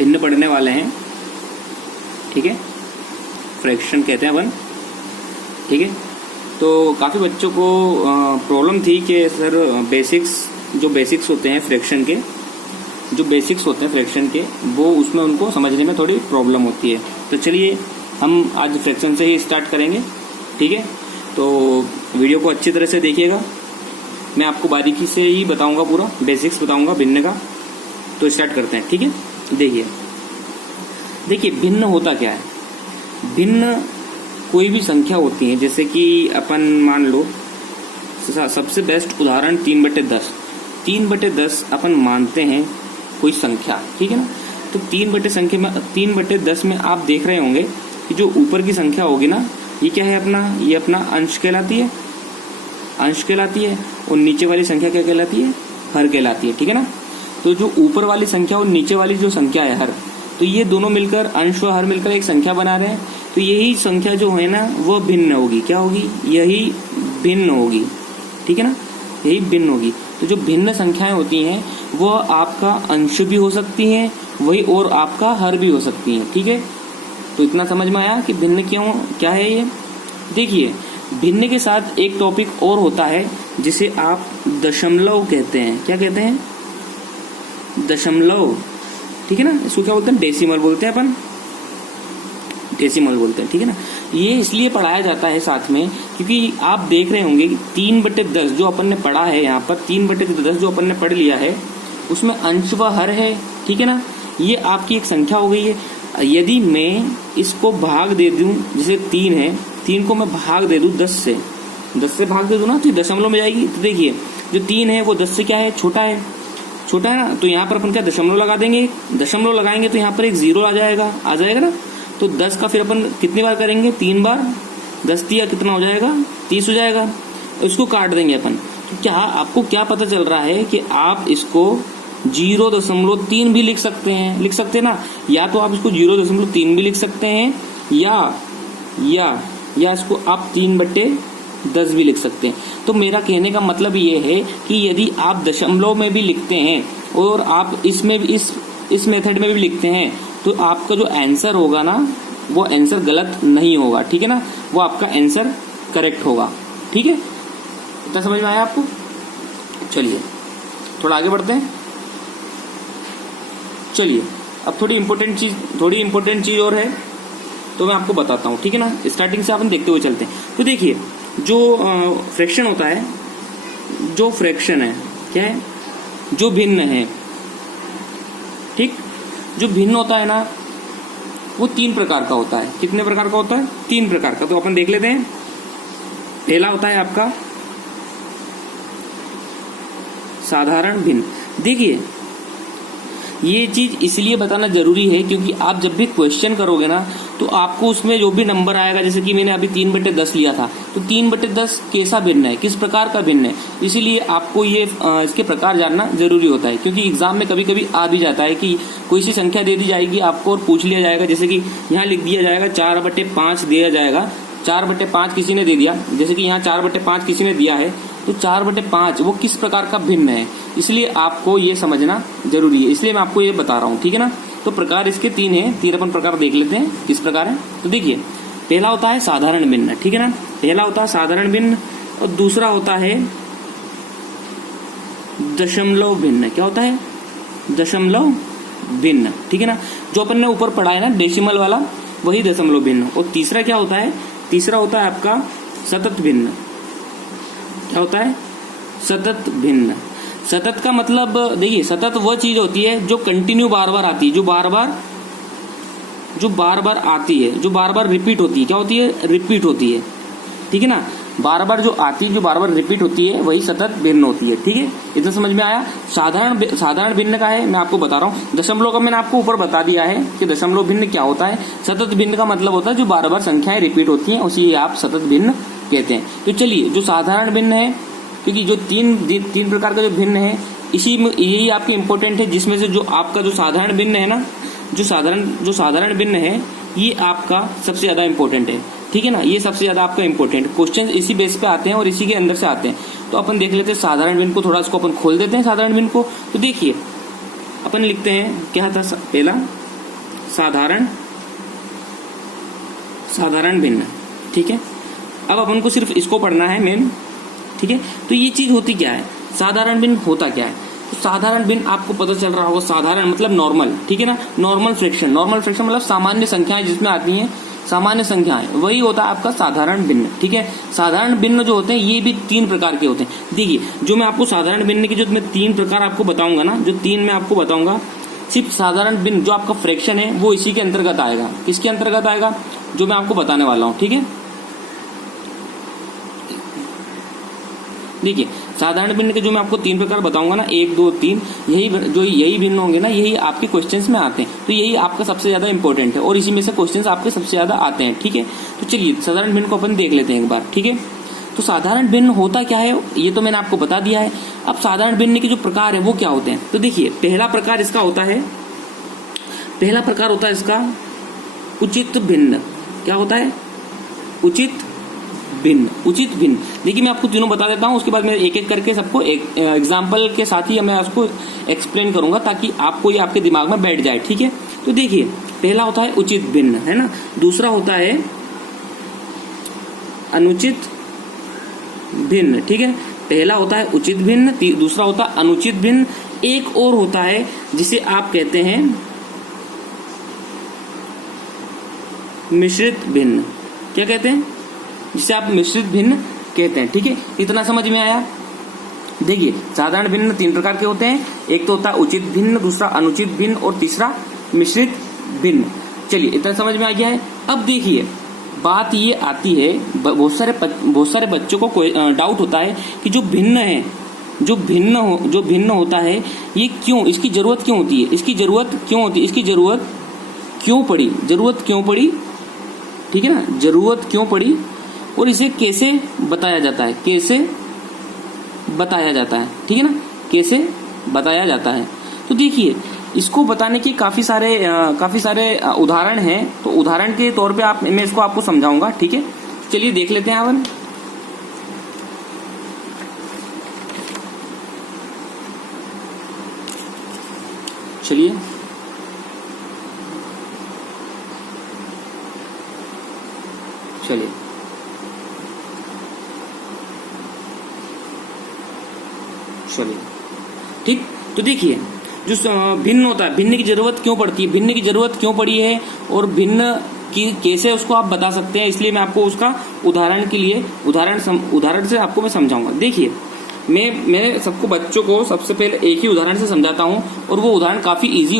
भिन्न पढ़ने वाले हैं, ठीक है, फ्रैक्शन कहते हैं अपन, ठीक है। तो काफ़ी बच्चों को प्रॉब्लम थी कि सर जो बेसिक्स होते हैं फ्रैक्शन के, जो बेसिक्स होते हैं फ्रैक्शन के, वो उसमें उनको समझने में थोड़ी प्रॉब्लम होती है। तो चलिए हम आज फ्रैक्शन से ही स्टार्ट करेंगे, ठीक है। तो वीडियो को अच्छी तरह से देखिएगा, मैं आपको बारीकी से ही बताऊंगा, पूरा बेसिक्स बताऊंगा भिन्न का। तो स्टार्ट करते हैं, ठीक है। देखिए भिन्न होता क्या है। भिन्न कोई भी संख्या होती है, जैसे कि अपन मान लो सबसे बेस्ट उदाहरण 3/10। 3/10 अपन मानते हैं कोई संख्या, ठीक है ना। तो 3/10 में आप देख रहे होंगे कि जो ऊपर की संख्या होगी ना, ये क्या है अपना, ये अपना अंश कहलाती है, अंश कहलाती है। और नीचे वाली संख्या क्या कहलाती है, हर कहलाती है, ठीक है ना। तो जो ऊपर वाली संख्या और नीचे वाली जो संख्या है हर, तो ये दोनों मिलकर, अंश और हर मिलकर एक संख्या बना रहे हैं। तो यही संख्या जो है ना वो भिन्न होगी। क्या होगी, यही भिन्न होगी, ठीक है ना, यही भिन्न होगी। तो जो भिन्न संख्याएं होती हैं वो आपका अंश भी हो सकती हैं, वही और आपका हर भी हो सकती हैं, ठीक है। तो इतना समझ में आया कि भिन्न क्यों क्या है ये। देखिए भिन्न के साथ एक टॉपिक और होता है जिसे आप दशमलव कहते हैं। क्या कहते हैं, दशमलव, ठीक है ना। इसको क्या बोलते हैं, डेसिमल बोलते हैं अपन, डेसिमल बोलते हैं, ठीक है ना। ये इसलिए पढ़ाया जाता है साथ में क्योंकि आप देख रहे होंगे कि 3/10 जो अपन ने पढ़ा है, यहाँ पर 3/10 जो अपन ने पढ़ लिया है, उसमें अंश व हर है, ठीक है ना। ये आपकी एक संख्या हो गई है। यदि मैं इसको भाग दे दूं, जैसे 3 है, 3 को मैं भाग दे दूं 10 से भाग दे दूं ना, तो दशमलव में जाएगी। तो देखिए जो 3 है वो 10 से क्या है, छोटा है, छोटा है ना। तो यहाँ पर अपन क्या दशमलव लगा देंगे, दशमलव लगाएंगे तो यहाँ पर एक 0 आ जाएगा ना। तो 10 का फिर अपन कितनी बार करेंगे, 3 बार। 10 दिया कितना हो जाएगा, 30 हो जाएगा। इसको काट देंगे अपन। तो क्या आपको क्या पता चल रहा है कि आप इसको 0.3 भी लिख सकते हैं ना। या तो आप इसको 0.3 भी लिख सकते हैं, या इसको आप 3/10 भी लिख सकते हैं। तो मेरा कहने का मतलब ये है कि यदि आप दशमलव में भी लिखते हैं और आप इसमें भी इस मेथड में भी लिखते हैं, तो आपका जो आंसर होगा ना वो आंसर गलत नहीं होगा, ठीक है ना। वो आपका आंसर करेक्ट होगा, ठीक है। इतना समझ में आया आपको। चलिए थोड़ा आगे बढ़ते हैं। चलिए अब थोड़ी इंपॉर्टेंट चीज और है, तो मैं आपको बताता हूँ, ठीक है ना। स्टार्टिंग से अपन देखते हुए चलते हैं। तो देखिए जो फ्रैक्शन होता है, जो फ्रैक्शन है क्या है, जो भिन्न है, ठीक। जो भिन्न होता है ना वो 3 प्रकार का होता है। कितने प्रकार का होता है, 3 प्रकार का। तो अपन देख लेते हैं। पहला होता है आपका साधारण भिन्न। देखिए ये चीज इसलिए बताना जरूरी है क्योंकि आप जब भी क्वेश्चन करोगे ना तो आपको उसमें जो भी नंबर आएगा, जैसे कि मैंने अभी 3/10 लिया था, तो 3/10 कैसा भिन्न है, किस प्रकार का भिन्न है, इसीलिए आपको ये इसके प्रकार जानना जरूरी होता है। क्योंकि एग्जाम में कभी कभी आ भी जाता है कि कोई सी संख्या दे दी जाएगी आपको और पूछ लिया जाएगा, जैसे कि यहाँ लिख दिया जाएगा 4/5 दिया जाएगा, 4/5 किसी ने दे दिया, जैसे कि यहाँ 4/5 किसी ने दिया है, तो 4/5 वो किस प्रकार का भिन्न है, इसलिए आपको ये समझना जरूरी है। इसलिए मैं आपको ये बता रहा हूँ, ठीक है ना। तो प्रकार इसके 3 हैं, 3 अपन प्रकार देख लेते हैं किस प्रकार है। तो देखिए पहला होता है साधारण भिन्न, ठीक है ना। पहला होता है साधारण भिन्न और दूसरा होता है दशमलव भिन्न। क्या होता है, दशमलव भिन्न, ठीक है ना। जो अपन ने ऊपर पढ़ा है ना डेसिमल वाला, वही दशमलव भिन्न। और तीसरा क्या होता है, तीसरा होता है आपका सतत भिन्न। क्या होता है, सतत भिन्न। सतत का मतलब देखिए, सतत वह चीज होती है जो कंटिन्यू बार बार आती है, जो बार बार आती है, जो बार बार रिपीट होती है। क्या होती है, रिपीट होती है, ठीक है ना। बार बार जो आती है, जो बार बार रिपीट होती है, वही सतत भिन्न होती है, ठीक है। इतना समझ में आया। साधारण भिन्न का है मैं आपको बता रहा हूँ। दशमलव का मैंने आपको ऊपर बता दिया है कि दशमलव भिन्न क्या होता है। सतत भिन्न का मतलब होता है जो बार बार संख्याएं रिपीट होती हैं, उसी आप सतत भिन्न कहते हैं। तो चलिए जो साधारण भिन्न है, क्योंकि जो तीन प्रकार का जो भिन्न है, इसी में यही आपके इम्पोर्टेंट है, जिसमें से जो आपका जो साधारण भिन्न है ना, जो साधारण भिन्न है, ये आपका सबसे ज्यादा इम्पोर्टेंट है, ठीक है ना। ये सबसे ज्यादा आपका इम्पोर्टेंट क्वेश्चन इसी बेस पे आते हैं और इसी के अंदर से आते हैं। तो अपन देख लेते हैं साधारण भिन्न को, थोड़ा इसको अपन खोल देते हैं साधारण भिन्न को। तो देखिए अपन लिखते हैं क्या था, पहला साधारण भिन्न। ठीक है, अब अपन को सिर्फ इसको पढ़ना है मेन। ठीक है, तो ये चीज होती क्या है, साधारण भिन्न होता क्या है। तो साधारण भिन्न आपको पता चल रहा होगा, साधारण मतलब नॉर्मल, ठीक है ना, नॉर्मल फ्रैक्शन मतलब सामान्य संख्याएं जिसमें आती हैं सामान्य संख्याएं, वही होता है आपका साधारण भिन्न। ठीक है, साधारण भिन्न जो होते हैं ये भी 3 प्रकार के होते हैं। देखिए, जो मैं आपको साधारण भिन्न की जो मैं 3 प्रकार आपको बताऊंगा ना, जो 3 मैं आपको बताऊंगा, सिर्फ साधारण भिन्न जो आपका फ्रैक्शन है वो इसी के अंतर्गत आएगा। किसके अंतर्गत आएगा, जो मैं आपको बताने वाला हूं। ठीक है, देखिए साधारण भिन्न के जो मैं आपको 3 प्रकार बताऊंगा ना, 1 2 3, यही भिन्न होंगे ना, यही आपके क्वेश्चंस में आते हैं। तो यही आपका सबसे ज्यादा इंपॉर्टेंट है और इसी में से क्वेश्चंस आपके सबसे ज्यादा आते हैं। ठीक है, तो चलिए साधारण भिन्न को अपन देख लेते हैं एक बार। ठीक है, तो साधारण भिन्न होता क्या है ये तो मैंने आपको बता दिया है। अब साधारण भिन्न के जो प्रकार है वो क्या होते हैं, तो देखिए पहला प्रकार इसका होता है इसका उचित भिन्न। क्या होता है, उचित भिन्न। देखिए मैं आपको तीनों बता देता हूं, उसके बाद मैं एक एक करके सबको एक एग्जाम्पल के साथ ही मैं उसको एक्सप्लेन करूंगा ताकि आपको ये आपके दिमाग में बैठ जाए। ठीक है, तो देखिए पहला होता है उचित भिन्न, है ना, दूसरा होता है अनुचित भिन्न। ठीक है, पहला होता है उचित भिन्न, दूसरा होता है अनुचित भिन्न, एक और होता है जिसे आप कहते हैं मिश्रित भिन्न। क्या कहते हैं, जिसे आप मिश्रित भिन्न कहते हैं। ठीक है, इतना समझ में आया। देखिए साधारण भिन्न 3 प्रकार के होते हैं, एक तो होता है उचित भिन्न, दूसरा अनुचित भिन्न और तीसरा मिश्रित भिन्न। चलिए इतना समझ में आ गया है। अब देखिए बात ये आती है, बहुत सारे बच्चों को डाउट होता है कि जो भिन्न होता है ये क्यों, इसकी जरूरत क्यों होती है, इसकी जरूरत क्यों पड़ी। ठीक है ना, जरूरत क्यों पड़ी और इसे कैसे बताया जाता है, ठीक है ना, कैसे बताया जाता है। तो देखिए इसको बताने के काफी सारे उदाहरण हैं, तो उदाहरण के तौर पे मैं इसको आपको समझाऊंगा। ठीक है, चलिए देख लेते हैं अपन। चलिए ठीक, तो देखिए जो भिन्न होता है, भिन्न की जरूरत क्यों पड़ी है और भिन्न की कैसे उसको आप बता सकते हैं, इसलिए मैं आपको उसका उदाहरण से आपको मैं समझाऊंगा। देखिए मैं सबको बच्चों को सबसे पहले एक ही उदाहरण से समझाता हूं और वो उदाहरण काफी इजी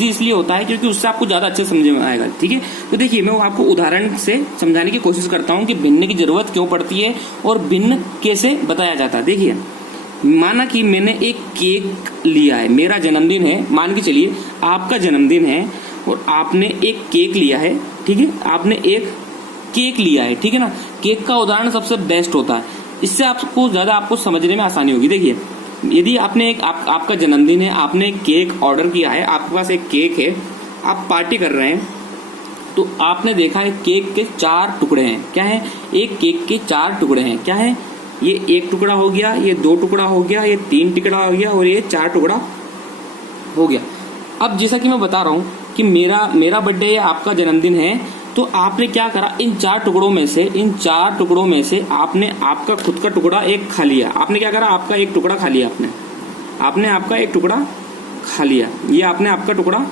इसलिए होता है क्योंकि उससे आपको ज्यादा अच्छे समझ में आएगा। ठीक है, तो देखिए मैं आपको उदाहरण से समझाने की कोशिश करता हूं कि भिन्न की जरूरत क्यों पड़ती है और भिन्न कैसे बताया जाता है। देखिए माना कि मैंने एक केक लिया है, मेरा जन्मदिन है, मान के चलिए आपका जन्मदिन है और आपने एक केक लिया है। ठीक है, आपने एक केक लिया है। ठीक है ना, केक का उदाहरण सबसे बेस्ट होता है, इससे आपको ज्यादा समझने में आसानी होगी। देखिए यदि आपने आपका जन्मदिन है, आपने एक केक ऑर्डर किया है, आपके पास एक केक है, आप पार्टी कर रहे हैं, तो आपने देखा है केक के 4 टुकड़े हैं। क्या है, एक केक के 4 टुकड़े हैं। क्या है, ये 1 टुकड़ा हो गया, ये 2 टुकड़ा हो गया, ये 3 टुकड़ा हो गया और ये 4 टुकड़ा हो गया। अब जैसा कि मैं बता रहा हूं कि मेरा बर्थडे है, आपका जन्मदिन है, तो आपने क्या करा, इन 4 टुकड़ों में से आपने आपका खुद का टुकड़ा एक खा लिया। आपने क्या करा, आपका एक टुकड़ा खा लिया, आपने आपका एक टुकड़ा खा लिया, ये आपने आपका टुकड़ा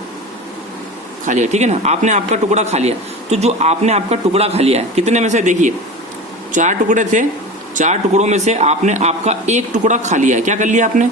खा लिया। ठीक है ना, आपने आपका टुकड़ा खा लिया। तो जो आपने आपका टुकड़ा खा लिया है, कितने में से, देखिए 4 टुकड़े थे, 4 टुकड़ों में से आपने आपका एक टुकड़ा खा लिया है। क्या कर लिया आपने,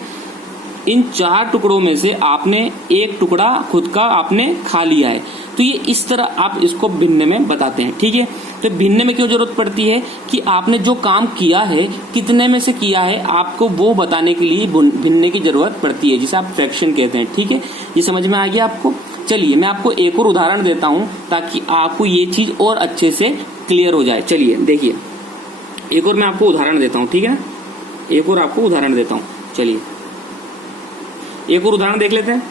इन 4 टुकड़ों में से आपने एक टुकड़ा खुद का आपने खा लिया है। तो ये इस तरह आप इसको भिन्न में बताते हैं। ठीक है, तो भिन्न में क्यों जरूरत पड़ती है कि आपने जो काम किया है कितने में से किया है, आपको वो बताने के लिए भिन्न की जरूरत पड़ती है, जिसे आप फ्रैक्शन कहते हैं। ठीक है, ये समझ में आ गया आपको। चलिए मैं आपको एक और उदाहरण देता हूं ताकि आपको ये चीज और अच्छे से क्लियर हो जाए। चलिए देखिए एक और मैं आपको उदाहरण देता हूं। ठीक है, एक और आपको उदाहरण देता हूं। चलिए एक और उदाहरण देख लेते हैं।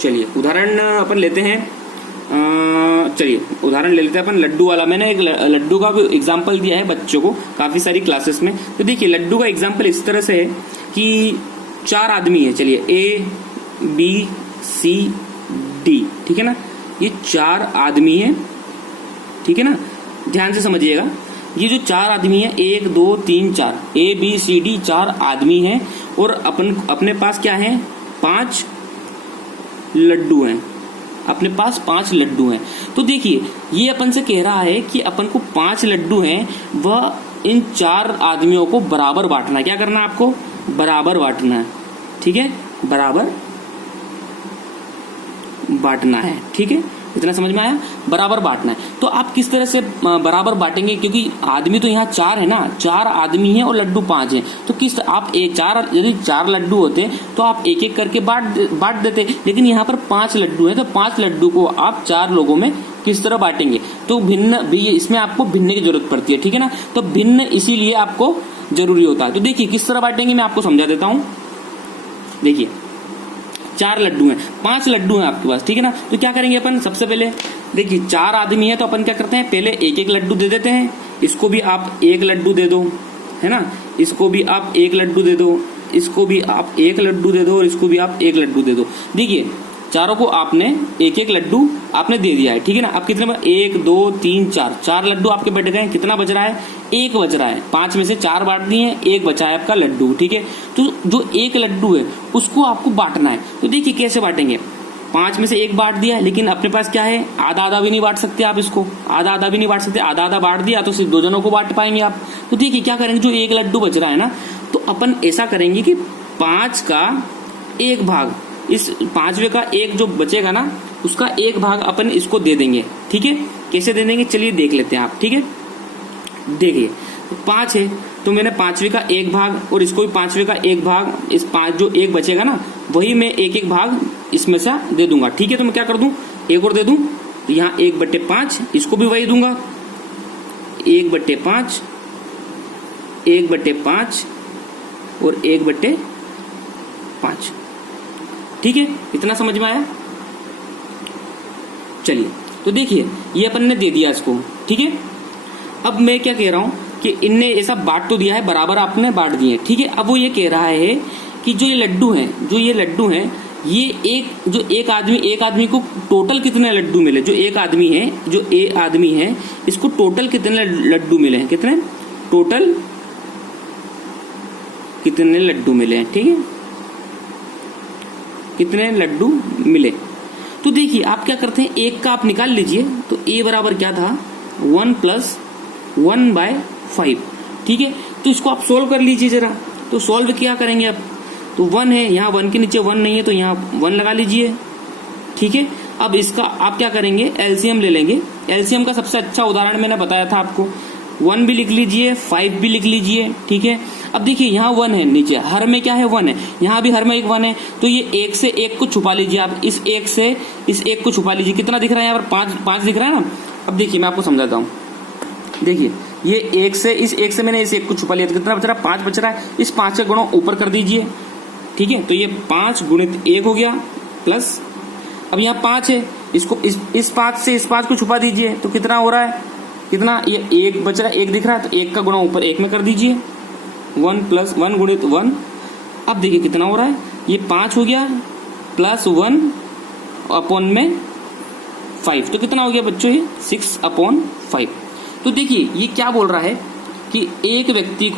चलिए उदाहरण अपन लेते हैं, चलिए उदाहरण ले लेते हैं अपन लड्डू वाला। मैंने एक लड्डू का एग्जाम्पल दिया है बच्चों को काफी सारी क्लासेस में। तो देखिए लड्डू का एग्जाम्पल इस तरह से है कि 4 आदमी है। चलिए A B C डी, ठीक है ना। ये 4 आदमी है, ठीक है ना, ध्यान से समझिएगा। ये जो 4 आदमी है, 1 2 3 4, ए बी सी डी 4 आदमी हैं और अपने पास क्या है, 5 लड्डू हैं, अपने पास 5 लड्डू हैं। तो देखिए ये अपन से कह रहा है कि अपन को 5 लड्डू हैं, वह इन 4 आदमियों को बराबर बांटना है। क्या करना है आपको, बराबर बांटना है, ठीक है, बराबर बांटना है, ठीक है, इतना समझ में आया, बराबर बांटना है। तो आप किस तरह से बराबर बांटेंगे, क्योंकि आदमी तो यहाँ 4 है ना, 4 आदमी हैं और लड्डू 5 हैं, तो किस आप यदि 4 लड्डू होते तो आप एक एक करके बांट देते, लेकिन यहाँ पर 5 लड्डू हैं, तो 5 लड्डू को आप 4 लोगों में किस तरह बांटेंगे, तो भिन्न भी, इसमें आपको भिन्न की जरूरत पड़ती है, ठीक है ना। तो भिन्न इसीलिए आपको जरूरी होता है। तो देखिए किस तरह बांटेंगे, मैं आपको समझा देता हूं। देखिए 4 लड्डू हैं, 5 लड्डू हैं आपके पास, ठीक है ना। तो क्या करेंगे अपन, सबसे पहले देखिए 4 आदमी हैं, तो अपन क्या करते हैं, पहले एक एक लड्डू दे देते हैं। इसको भी आप 1 लड्डू दे दो, है ना, इसको भी आप 1 लड्डू दे दो, इसको भी आप 1 लड्डू दे दो और इसको भी आप 1 लड्डू दे दो। देखिए चारों को आपने एक एक लड्डू आपने दे दिया है, ठीक है ना। अब कितने, 1 2 3 4, 4 लड्डू आपके बैठ गए। कितना बच रहा है, 1 बच रहा है। 5 में से 4 बांट दिए हैं, 1 बचा है आपका लड्डू, ठीक है। तो जो 1 लड्डू है उसको आपको बांटना है। तो देखिए कैसे बांटेंगे, 5 में से 1 बांट दिया, लेकिन अपने पास क्या है, आधा आधा भी नहीं बांट सकते आप इसको, आधा आधा भी नहीं बांट सकते। आधा आधा बांट दिया तो सिर्फ 2 जनों को बांट पाएंगे आप। तो देखिए क्या करेंगे, जो 1 लड्डू बच रहा है ना, तो अपन ऐसा करेंगे कि 5 का 1 भाग, इस 5वें का 1 जो बचेगा ना, उसका 1 भाग अपन इसको दे देंगे, ठीक है। कैसे दे देंगे, चलिए देख लेते हैं आप, ठीक है। देखिए 5 है, तो मैंने 5वें का 1 भाग और इसको भी 5वें का 1 भाग, इस 5 जो 1 बचेगा ना, वही मैं एक एक भाग इसमें से दे दूंगा, ठीक है। तो मैं क्या कर दूं, 1 और दे दूं, तो यहाँ 1/5, इसको भी वही दूंगा, 1/5, 1/5 और 1/5, ठीक है। इतना समझ में आया। चलिए तो देखिए ये अपन ने दे दिया इसको, ठीक है। अब मैं क्या कह रहा हूं कि इनने ऐसा बांट तो दिया है, बराबर आपने बांट दिए, ठीक है। अब वो ये कह रहा है कि जो ये लड्डू हैं, ये एक आदमी को टोटल कितने लड्डू मिले, जो एक आदमी है इसको टोटल कितने लड्डू मिले हैं, कितने टोटल कितने लड्डू मिले हैं, ठीक है, कितने लड्डू मिले। तो देखिए आप क्या करते हैं, 1 का आप निकाल लीजिए, तो a बराबर क्या था, 1 + 1/5, ठीक है। तो इसको आप सोल्व कर लीजिए जरा। तो सोल्व क्या करेंगे आप, तो 1 है, यहाँ 1 के नीचे 1 नहीं है, तो यहाँ 1 लगा लीजिए, ठीक है। अब इसका आप क्या करेंगे, एलसीएम ले लेंगे। एलसीएम का सबसे अच्छा उदाहरण मैंने बताया था आपको, 1 भी लिख लीजिए, 5 भी लिख लीजिए, ठीक है। अब देखिए यहाँ 1 है, नीचे हर में क्या है, 1 है, यहाँ भी हर में एक 1 है, तो ये 1 से 1 को छुपा लीजिए आप, इस 1 से इस 1 को छुपा लीजिए। कितना दिख रहा है यहाँ पर, 5 दिख रहा है ना। अब देखिए मैं आपको समझाता हूँ, देखिए ये 1 से इस 1 से मैंने इस 1 को छुपा लिया, तो कितना बच रहा है, 5 बच रहा है। इस 5 का गुणा ऊपर कर दीजिए, ठीक है। तो ये 5 × 1 हो गया, प्लस अब यहाँ 5 है, इसको इस 5 से इस 5 को छुपा दीजिए, तो कितना हो रहा है, कितना, ये 1 बच रहा है, 1 दिख रहा है, तो 1 का गुणा ऊपर 1 में कर दीजिए, 1 + 1 × 1। अब देखिए कितना हो रहा है, ये 5 हो गया प्लस 1 अपॉन में 5, तो कितना हो गया बच्चों, ये 6/5। तो देखिए ये क्या बोल रहा है कि एक व्यक्ति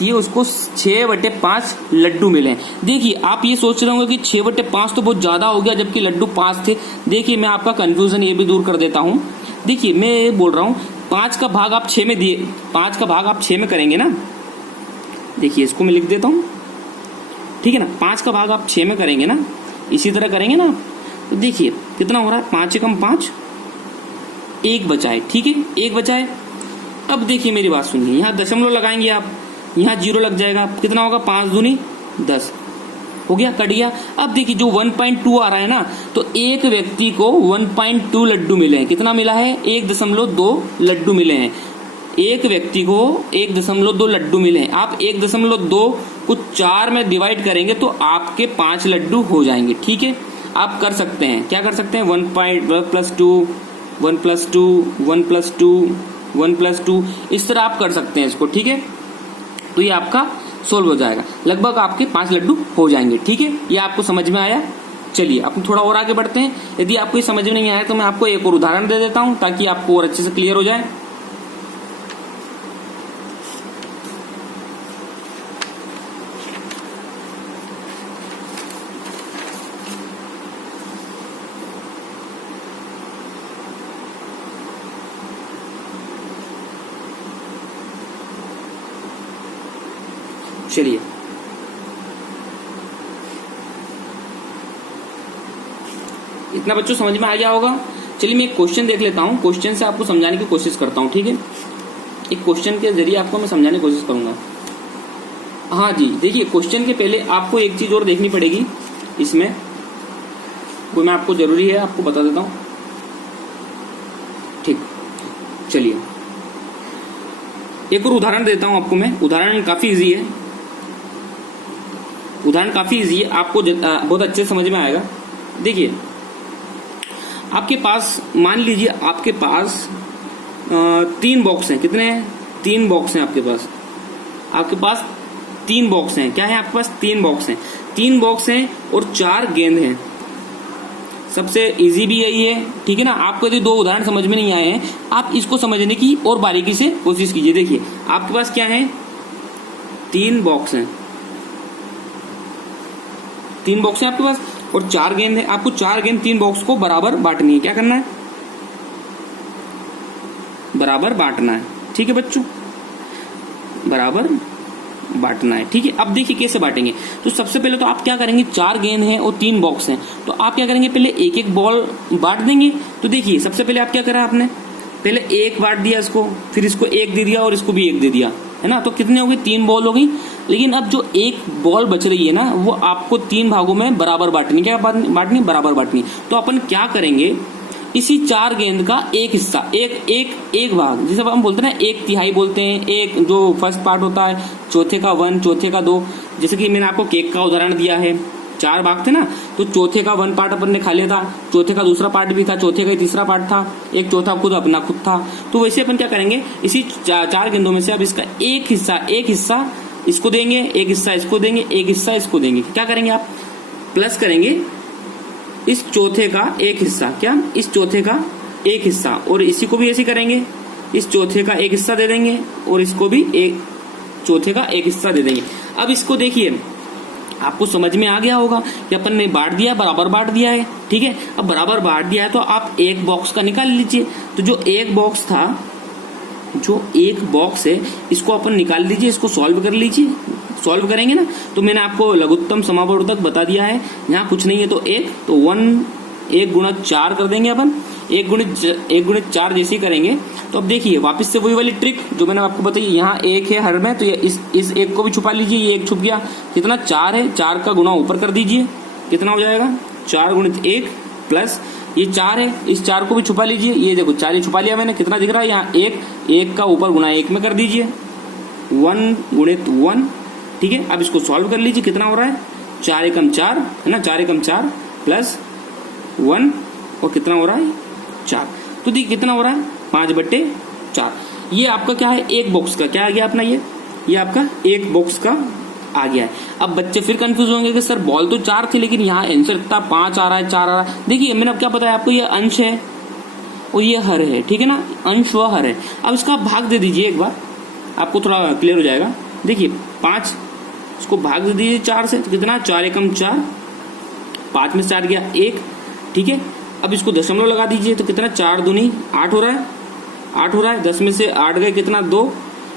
है उसको 6/5 लड्डू मिले। देखिए आप ये सोच रहे होंगे कि 6/5 तो बहुत ज्यादा हो गया, जबकि लड्डू 5 थे। देखिए मैं आपका कंफ्यूजन ये भी दूर कर देता हूँ। देखिए मैं ये बोल रहा हूँ, 5 का भाग आप 6 में दिए, 5 का भाग आप 6 में करेंगे ना। देखिए इसको मैं लिख देता हूँ, ठीक है ना। 5 का भाग आप 6 में करेंगे ना, इसी तरह करेंगे ना। तो देखिए कितना हो रहा है, 5 × 5, 1 बचा है, ठीक है, 1 बचा है। अब देखिए मेरी बात सुनिए, यहाँ दशमलव लगाएंगे आप, यहाँ 0 लग जाएगा, कितना होगा, 5 दूनी 10 हो गया, कट गया। अब देखिए जो 1.2 आ रहा है ना, तो एक व्यक्ति को 1.2 लड्डू मिले हैं। कितना मिला है, 1.2 लड्डू मिले हैं। एक व्यक्ति को 1.2 लड्डू मिले हैं। आप 1.2 को 4 में डिवाइड करेंगे तो आपके 5 लड्डू हो जाएंगे, ठीक है। आप कर सकते हैं, क्या कर सकते हैं, 1 + 2, 1 + 2, 1 + 2, 1 + 2, इस तरह आप कर सकते हैं इसको, ठीक है। तो ये आपका सोल्व हो जाएगा, लगभग आपके 5 लड्डू हो जाएंगे, ठीक है। ये आपको समझ में आया। चलिए अब थोड़ा और आगे बढ़ते हैं। यदि आपको ये समझ में नहीं आया तो मैं आपको एक और उदाहरण दे देता हूं ताकि आपको और अच्छे से क्लियर हो जाए। चलिए इतना बच्चों समझ में आ गया होगा। चलिए मैं एक क्वेश्चन देख लेता हूं, क्वेश्चन से आपको समझाने की कोशिश करता हूं, ठीक है। एक क्वेश्चन के जरिए आपको मैं समझाने की कोशिश करूंगा। हाँ जी, देखिए क्वेश्चन के पहले आपको एक चीज और देखनी पड़ेगी इसमें, वो मैं आपको जरूरी है आपको बता देता हूं, ठीक। चलिए एक और उदाहरण देता हूं आपको मैं। उदाहरण काफी इजी है, उदाहरण काफी इजी है, आपको बहुत अच्छे समझ में आएगा। देखिए आपके पास, मान लीजिए आपके पास 3 बॉक्स हैं। कितने हैं? 3 बॉक्स हैं आपके पास। आपके पास 3 बॉक्स हैं। क्या है आपके पास? 3 बॉक्स हैं। 3 बॉक्स हैं और 4 गेंद हैं। सबसे इजी भी यही है, ठीक है ना। आपको यदि 2 उदाहरण समझ में नहीं आए हैं, आप इसको समझने की और बारीकी से कोशिश कीजिए। देखिए आपके पास क्या है? 3 बॉक्स हैं। 3 बॉक्स हैं आपके पास और 4 गेंद है। आपको 4 गेंद 3 बॉक्स को बराबर बांटनी है। क्या करना है? बराबर बांटना है, ठीक है बच्चों, बराबर बांटना है, ठीक है। अब देखिए कैसे बांटेंगे। तो सबसे पहले तो आप क्या करेंगे, 4 गेंद हैं और 3 बॉक्स हैं, तो आप क्या करेंगे, पहले एक एक बॉल बांट देंगे। तो देखिए सबसे पहले आप क्या करा, आपने पहले 1 बांट दिया इसको, फिर इसको 1 दे दिया और इसको भी 1 दे दिया, है ना। तो कितने हो गए? 3 बॉल हो गई। लेकिन अब जो 1 बॉल बच रही है ना, वो आपको 3 भागों में बराबर बांटनी। क्या बांटनी? बराबर बांटनी। तो अपन क्या करेंगे, इसी 4 गेंद का एक हिस्सा, एक भाग, जिसे हम बोलते हैं ना 1/3 बोलते हैं। एक जो फर्स्ट पार्ट होता है, चौथे का 1, चौथे का 2। जैसे कि मैंने आपको केक का उदाहरण दिया है, 4 भाग थे ना, तो चौथे का 1 पार्ट अपन ने खा लिया था, चौथे का दूसरा पार्ट भी था, चौथे का तीसरा पार्ट था, एक चौथा खुद अपना खुद था। तो वैसे अपन क्या करेंगे, इसी 4 गेंदों में से अब इसका एक हिस्सा इसको देंगे, एक हिस्सा इसको देंगे, एक हिस्सा इसको देंगे। क्या करेंगे आप? प्लस करेंगे इस चौथे का एक हिस्सा। क्या? इस चौथे का एक हिस्सा, और इसी को भी ऐसे करेंगे, इस चौथे का एक हिस्सा दे देंगे और इसको भी एक चौथे का एक हिस्सा दे देंगे। अब इसको देखिए, आपको समझ में आ गया होगा कि अपन ने बांट दिया, बराबर बांट दिया है, ठीक है। अब बराबर बांट दिया है तो आप एक बॉक्स का निकाल लीजिए। तो जो एक बॉक्स था, जो एक बॉक्स है, इसको अपन निकाल लीजिए, इसको सॉल्व कर लीजिए। सॉल्व करेंगे ना, तो मैंने आपको लघुत्तम समावर्तक बता दिया है। यहाँ कुछ नहीं है तो 1, तो 1 गुणा 4 कर देंगे अपन। 1 गुणित 4 जैसे ही करेंगे तो अब देखिए वापस से वही वाली ट्रिक जो मैंने आपको बताई। यहाँ 1 है हर में, तो ये इस 1 को भी छुपा लीजिए। ये 1 छुप गया, कितना? 4 है। 4 का गुणा ऊपर कर दीजिए, कितना हो जाएगा? 4 गुणित 1 प्लस ये 4 है, इस 4 को भी छुपा लीजिए। ये देखो 4 ही छुपा लिया मैंने, कितना दिख रहा है यहाँ? 1 का ऊपर गुणा 1 में कर दीजिए, 1 गुणित 1, ठीक है। अब इसको सॉल्व कर लीजिए, कितना हो रहा है? 4 एकम 4, है ना, 4 एकम 4 प्लस 1, और कितना हो रहा है? 4। तो देखिए कितना हो रहा है? 5/4। ये आपका क्या है? एक बॉक्स का क्या आ गया अपना? ये आपका एक बॉक्स का आ गया है। अब बच्चे फिर कंफ्यूज होंगे कि सर बॉल तो 4 थी, लेकिन यहाँ आंसर इतना 5 आ रहा है, 4 आ रहा है। देखिए मैंने अब क्या बताया आपको, ये अंश है और ये हर है, ठीक है ना, अंश व हर है। अब इसका भाग दे दीजिए एक बार, आपको थोड़ा क्लियर हो जाएगा। देखिए 5, इसको भाग दे दीजिए 4 से, तो कितना? 4 एकम 4, 5 में 4 गया 1, ठीक है। अब इसको दशमलव लगा दीजिए, तो कितना? 4 दूनी 8 हो रहा है, 8 हो रहा है। 10 में से 8 गए, कितना? 2,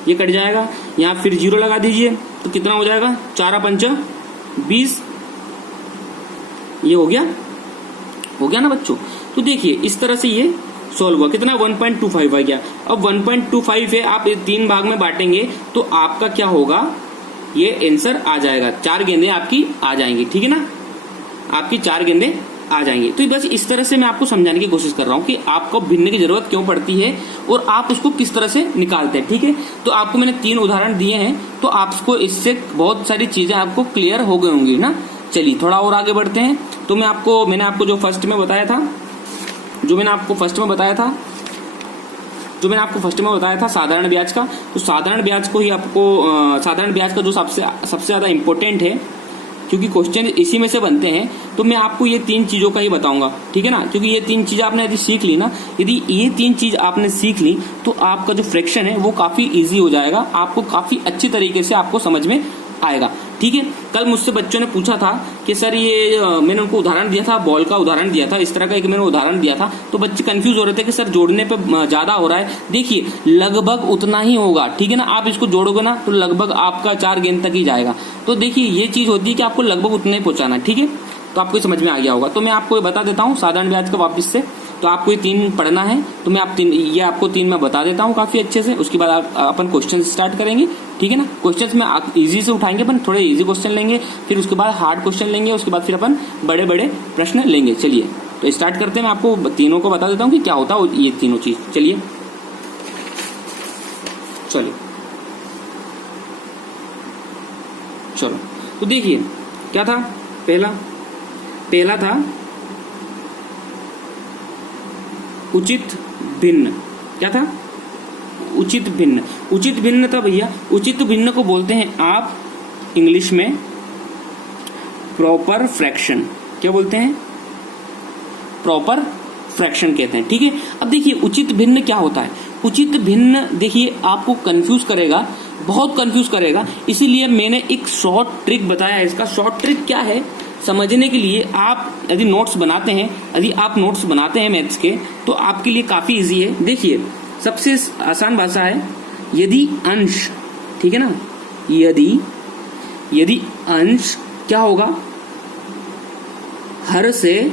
ये कट जाएगा। यहाँ फिर 0 लगा दीजिए, तो कितना हो जाएगा? 4 पंच 20। ये हो गया ना बच्चों। तो देखिए इस तरह से ये सोल्व हुआ। कितना? 1.25 आ गया। अब 1.25 है, आप 3 भाग में बांटेंगे तो आपका क्या होगा, ये आंसर आ जाएगा। 4 गेंदें आपकी आ जाएंगी, ठीक है ना, आपकी 4 गेंदें आ जाएंगी। तो बस इस तरह से मैं आपको समझाने की कोशिश कर रहा हूँ कि आपको भिन्न की जरूरत क्यों पड़ती है और आप उसको किस तरह से निकालते हैं, ठीक है। तो आपको मैंने 3 उदाहरण दिए हैं, तो आपको इससे बहुत सारी चीजें आपको क्लियर हो गई होंगी ना। चलिए थोड़ा और आगे बढ़ते हैं। तो मैंने आपको जो फर्स्ट में बताया था साधारण ब्याज का, तो साधारण ब्याज को ही आपको साधारण ब्याज का जो सबसे ज्यादा इंपॉर्टेंट है, क्योंकि क्वेश्चन इसी में से बनते हैं, तो मैं आपको ये 3 चीजों का ही बताऊंगा, ठीक है ना। क्योंकि ये 3 चीजें आपने यदि सीख ली ना, यदि ये 3 चीज आपने सीख ली तो आपका जो फ्रैक्शन है वो काफी इजी हो जाएगा, आपको काफी अच्छी तरीके से आपको समझ में आएगा, ठीक है। कल मुझसे बच्चों ने पूछा था कि सर ये मैंने उनको उदाहरण दिया था, बॉल का उदाहरण दिया था, इस तरह का एक मैंने उदाहरण दिया था, तो बच्चे कंफ्यूज हो रहे थे कि सर जोड़ने पे ज्यादा हो रहा है। देखिए लगभग उतना ही होगा, ठीक है ना। आप इसको जोड़ोगे ना तो लगभग आपका 4 गेंद तक ही जाएगा। तो देखिए ये चीज होती है कि आपको लगभग उतना ही पहुंचाना है, ठीक है। तो आपको समझ में आ गया होगा। तो मैं आपको ये बता देता हूँ साधारण ब्याज का वापस से। तो आपको ये 3 पढ़ना है, तो मैं आपको 3 मैं बता देता हूँ काफी अच्छे से। उसके बाद अपन क्वेश्चन स्टार्ट करेंगे, ठीक है ना। क्वेश्चंस में आप इजी से उठाएंगे, अपन थोड़े इजी क्वेश्चन लेंगे, फिर उसके बाद हार्ड क्वेश्चन लेंगे, उसके बाद फिर अपन बड़े बड़े प्रश्न लेंगे। चलिए तो स्टार्ट करते हैं। मैं आपको तीनों को बता देता हूँ कि क्या होता है ये तीनों चीज। चलिए चलो तो देखिए क्या था। पहला था उचित भिन्न। क्या था? उचित भिन्न। उचित भिन्न था भैया, उचित भिन्न को बोलते हैं आप इंग्लिश में प्रॉपर फ्रैक्शन। क्या बोलते हैं? प्रॉपर फ्रैक्शन कहते हैं, ठीक है। अब देखिए उचित भिन्न क्या होता है। उचित भिन्न देखिए आपको कंफ्यूज करेगा, बहुत कंफ्यूज करेगा, इसीलिए मैंने एक शॉर्ट ट्रिक बताया है। इसका शॉर्ट ट्रिक क्या है समझने के लिए, आप यदि नोट्स बनाते हैं मैथ्स के, तो आपके लिए काफी इजी है। देखिए सबसे आसान भाषा है, यदि अंश, ठीक है ना, यदि अंश क्या होगा, हर से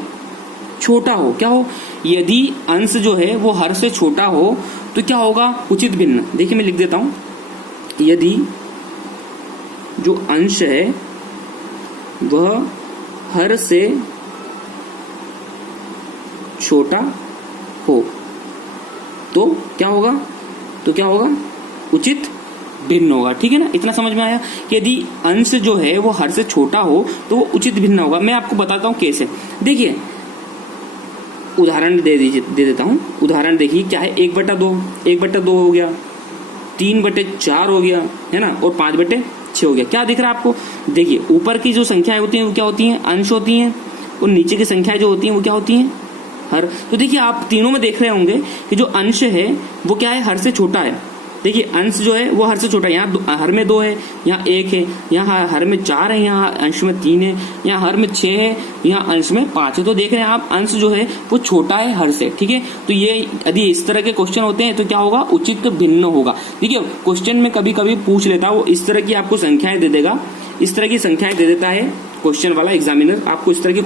छोटा हो। क्या हो? यदि अंश जो है वो हर से छोटा हो तो क्या होगा? उचित भिन्न। देखिए मैं लिख देता हूं, यदि जो अंश है वह हर से छोटा हो तो क्या होगा? उचित भिन्न होगा, ठीक है ना। इतना समझ में आया कि यदि अंश जो है वो हर से छोटा हो तो वो उचित भिन्न होगा। मैं आपको बताता हूं कैसे। देखिए उदाहरण दे देता हूं। उदाहरण देखिए क्या है, 1/2 हो गया, 3/4 हो गया, है ना, और 5/6 हो गया। क्या दिख रहा है आपको? देखिए ऊपर की जो संख्याएं होती हैं वो क्या होती हैं? अंश होती हैं, और नीचे की संख्याएं जो होती हैं वो क्या होती हैं? हर। तो देखिए आप तीनों में देख रहे होंगे कि जो अंश है वो क्या है? हर से छोटा है। देखिए अंश जो है वो हर से छोटा है। यहाँ हर में 2 है, यहाँ 1 है, यहाँ हर में 4 है, यहाँ अंश में 3 है, यहाँ हर में 6 है, यहाँ अंश में 5 है। तो देख रहे हैं आप अंश जो है वो छोटा है हर से, ठीक है। तो ये यदि इस तरह के क्वेश्चन होते हैं तो क्या होगा? उचित भिन्न होगा। देखिए क्वेश्चन में कभी कभी पूछ लेता है वो, इस तरह की आपको संख्याएं दे देगा, इस तरह की संख्याएं दे देता है क्वेश्चन वाला एग्जामिनर। आपको इस तरह के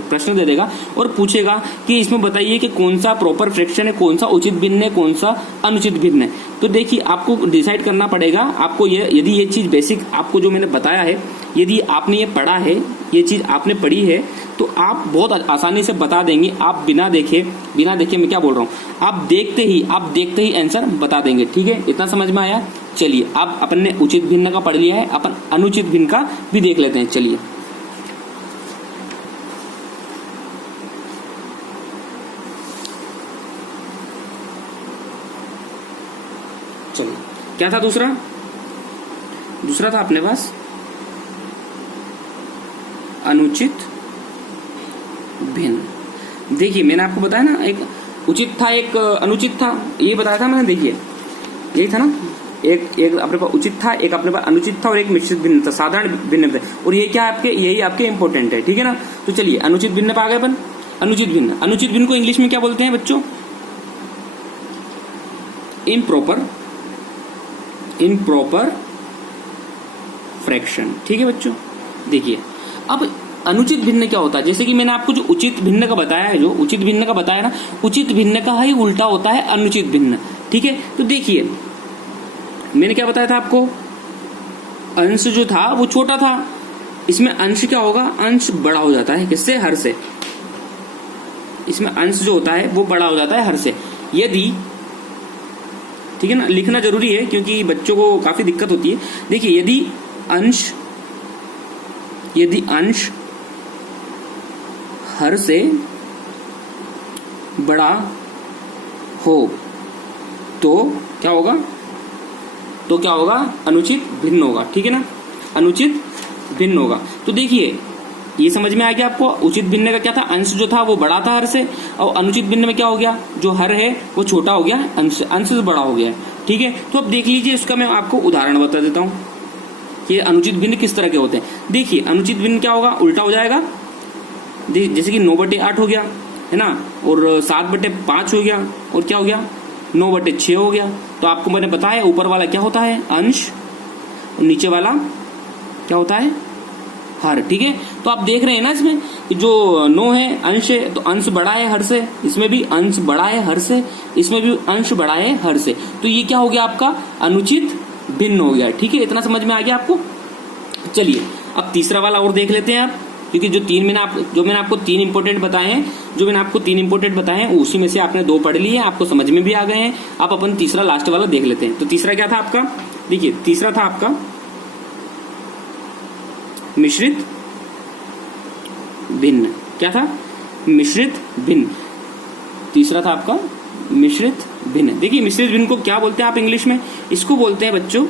प्रश्न दे देगा और पूछेगा कि इसमें बताइए कि कौन सा प्रॉपर फ्रैक्शन है, कौन सा उचित भिन्न है, कौन सा अनुचित भिन्न है। तो देखिए आपको डिसाइड करना पड़ेगा। आपको यदि ये चीज बेसिक आपको जो मैंने बताया है, यदि आपने ये पढ़ा है, ये चीज आपने पढ़ी है, तो आप बहुत आसानी से बता देंगे। आप बिना देखे मैं क्या बोल रहा हूँ, आप देखते ही आंसर बता देंगे, ठीक है। इतना समझ में आया? चलिए अब अपन ने उचित भिन्न का पढ़ लिया है, अपन अनुचित भिन्न का भी देख लेते हैं। चलिए क्या था दूसरा था अपने पास अनुचित भिन्न। देखिए मैंने आपको बताया ना, एक उचित था एक अनुचित था, ये बताया था मैंने। देखिए यही था ना, एक अपने पास उचित था, एक अपने पास अनुचित था, और एक मिश्रित भिन्न था, साधारण भिन्न था। और ये क्या आपके, यही आपके इंपॉर्टेंट है, ठीक है ना। तो चलिए अनुचित भिन्न पर आ गए अपन। अनुचित भिन्न को इंग्लिश में क्या बोलते हैं बच्चों? इम्प्रॉपर फ्रैक्शन, ठीक है बच्चों। देखिए अब अनुचित भिन्न क्या होता है, जैसे कि मैंने आपको जो उचित भिन्न का बताया है, ना, उचित भिन्न का ही उल्टा होता है अनुचित भिन्न, ठीक है। तो देखिए मैंने क्या बताया था आपको, अंश जो था वो छोटा था, इसमें अंश क्या होगा? अंश बड़ा हो जाता है, किससे? हर से। इसमें अंश जो होता है वो बड़ा हो जाता है हर से। यदि, ठीक है ना, लिखना जरूरी है क्योंकि बच्चों को काफी दिक्कत होती है। देखिए यदि अंश हर से बड़ा हो तो क्या होगा? अनुचित भिन्न होगा, ठीक है ना। अनुचित भिन्न होगा। तो देखिए ये समझ में आ गया आपको। उचित भिन्न का क्या था, अंश जो था वो बड़ा था हर से, और अनुचित भिन्न में क्या हो गया, जो हर है वो छोटा हो गया, अंश से बड़ा हो गया। ठीक है, तो अब देख लीजिए इसका मैं आपको उदाहरण बता देता हूँ कि अनुचित भिन्न किस तरह के होते हैं। देखिए अनुचित भिन्न क्या होगा, उल्टा हो जाएगा। जैसे कि 9/8 हो गया है ना, और 7/5 हो गया, और क्या हो गया 9/6 हो गया। तो आपको मैंने बताया ऊपर वाला क्या होता है, अंश, और नीचे वाला क्या होता है, हर। ठीक है, तो आप देख रहे हैं ना इसमें कि जो 9 है अंश है, तो अंश बड़ा है हर से, इसमें भी अंश बड़ा है हर से, इसमें भी अंश बड़ा है हर से। तो ये क्या हो गया आपका अनुचित भिन्न हो गया। ठीक है, इतना समझ में आ गया आपको। चलिए अब तीसरा वाला और देख लेते हैं आप, क्योंकि जो मैंने आपको 3 इंपोर्टेंट बताए हैं उसी में से आपने 2 पढ़ लिए, आपको समझ में भी आ गए हैं। आप अपन तीसरा लास्ट वाला देख लेते हैं। तो तीसरा क्या था आपका, देखिए तीसरा था आपका मिश्रित भिन्न। क्या था, मिश्रित भिन्न। तीसरा था आपका मिश्रित भिन्न। देखिए मिश्रित भिन्न को क्या बोलते हैं आप इंग्लिश में, इसको बोलते हैं बच्चों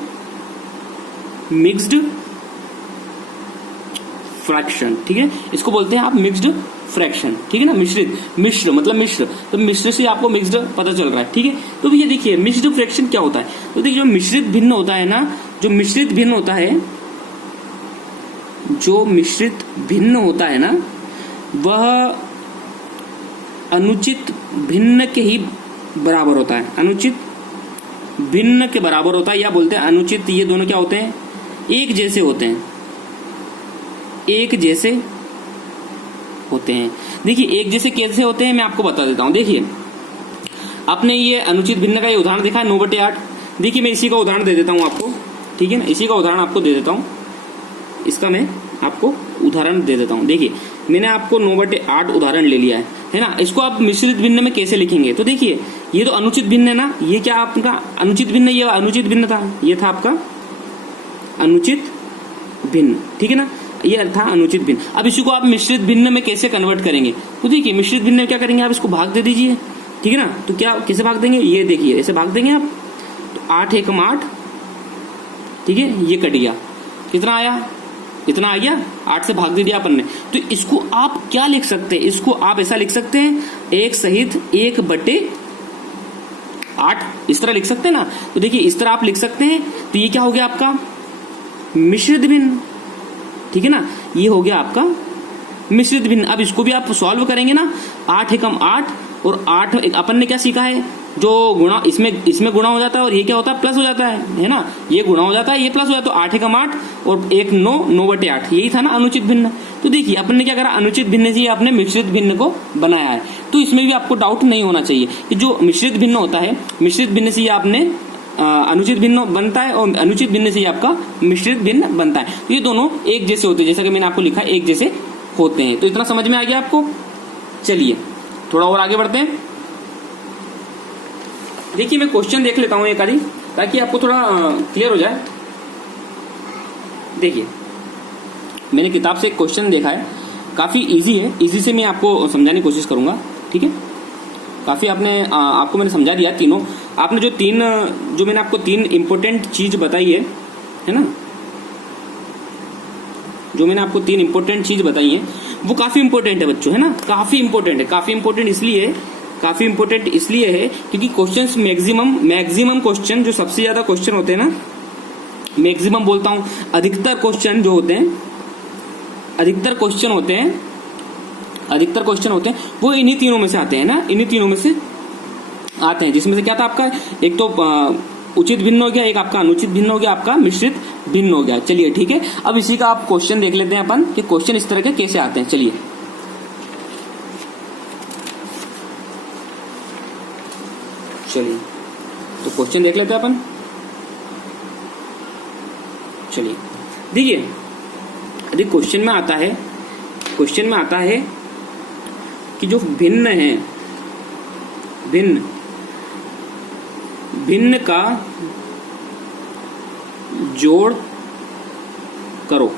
मिक्स्ड फ्रैक्शन। ठीक है, इसको बोलते हैं आप मिक्स्ड फ्रैक्शन। ठीक है ना, मिश्र मतलब मिश्र, तो मिश्र से आपको मिक्स्ड पता चल रहा है। ठीक है, तो भैया देखिए मिक्स्ड फ्रैक्शन क्या होता है। तो देखिए जो मिश्रित भिन्न होता है ना, जो मिश्रित भिन्न होता है ना, वह अनुचित भिन्न के ही बराबर होता है, अनुचित भिन्न के बराबर होता है, या बोलते हैं अनुचित, ये दोनों क्या होते हैं, एक जैसे होते हैं, एक जैसे होते हैं। देखिए एक जैसे कैसे होते हैं मैं आपको बता देता हूं। देखिए आपने ये अनुचित भिन्न का ये उदाहरण देखा है 9/8। देखिए मैं इसी का उदाहरण दे देता हूं आपको। ठीक है ना, इसी का उदाहरण आपको दे देता हूं, इसका मैं आपको उदाहरण दे देता हूं। देखिए मैंने आपको 9/8 उदाहरण ले लिया है ना। इसको आप मिश्रित भिन्न में कैसे लिखेंगे, तो देखिए ये तो अनुचित भिन्न है ना, ये क्या आपका अनुचित भिन्न, ये अनुचित भिन्न था, ये था आपका अनुचित भिन्न। ठीक है ना, ये था अनुचित भिन्न। अब इसी को आप मिश्रित भिन्न में कैसे कन्वर्ट करेंगे, तो देखिए मिश्रित भिन्न में क्या करेंगे, आप इसको भाग दे दीजिए। ठीक है ना, तो क्या कैसे भाग देंगे, ये देखिए ऐसे भाग देंगे आप, तो 8 एकम 8। ठीक है, ये कट गया, कितना आया, इतना आ गया, 8 से भाग दे दिया अपन ने। तो इसको आप क्या लिख सकते हैं, इसको आप ऐसा लिख सकते हैं 1 सहित 1/8, इस तरह लिख सकते हैं ना। तो देखिए इस तरह आप लिख सकते हैं। तो ये क्या हो गया आपका मिश्रित भिन्न। ठीक है ना, ये हो गया आपका मिश्रित भिन्न। अब इसको भी आप सॉल्व करेंगे ना, 8 एकम 8, और 8 अपन ने क्या सीखा है, जो गुणा इसमें गुणा हो जाता है, और ये क्या होता है प्लस हो जाता है ना, ये गुणा हो जाता है, ये प्लस हो जाता है। तो 8 एकम 8 और 1 9, 9/8, यही था ना अनुचित भिन्न। तो देखिए अपन ने क्या करा, अनुचित भिन्न से आपने मिश्रित भिन्न को बनाया है। तो इसमें भी आपको डाउट नहीं होना चाहिए कि जो मिश्रित भिन्न होता है, मिश्रित भिन्न से आपने अनुचित भिन्न बनता है, और अनुचित भिन्न से आपका मिश्रित भिन्न बनता है। तो ये दोनों एक जैसे होते हैं, जैसा कि मैंने आपको लिखा है एक जैसे होते हैं। तो इतना समझ में आ गया आपको। चलिए थोड़ा और आगे बढ़ते हैं। देखिए मैं क्वेश्चन देख लेता हूं एक आधी, ताकि आपको थोड़ा क्लियर हो जाए। देखिए मैंने किताब से एक क्वेश्चन देखा है, काफी इजी है, इजी से मैं आपको समझाने की कोशिश करूंगा। ठीक है, काफी आपको मैंने समझा दिया तीनों। आपने जो मैंने आपको 3 इंपॉर्टेंट चीज बताई है ना, जो मैंने आपको 3 इंपॉर्टेंट चीज बताई है वो काफी इंपॉर्टेंट है बच्चों, है ना, काफी इंपॉर्टेंट है। काफी इंपॉर्टेंट इसलिए है क्योंकि क्वेश्चंस मैक्सिमम क्वेश्चन, जो सबसे ज्यादा क्वेश्चन होते हैं ना, मैक्सिमम बोलता हूं, अधिकतर क्वेश्चन होते हैं वो इन्हीं तीनों में से आते हैं ना, इन्हीं तीनों में से आते हैं। जिसमें से क्या था आपका, एक तो उचित भिन्न हो गया, एक आपका अनुचित भिन्न हो गया, आपका मिश्रित भिन्न हो गया। चलिए ठीक है, अब इसी का आप क्वेश्चन देख लेते हैं अपन कि क्वेश्चन इस तरह के कैसे आते हैं। चलिए तो क्वेश्चन देख लेते हैं अपन। चलिए देखिए, यदि क्वेश्चन में आता है कि जो भिन्न है, भिन्न का जोड़ करो।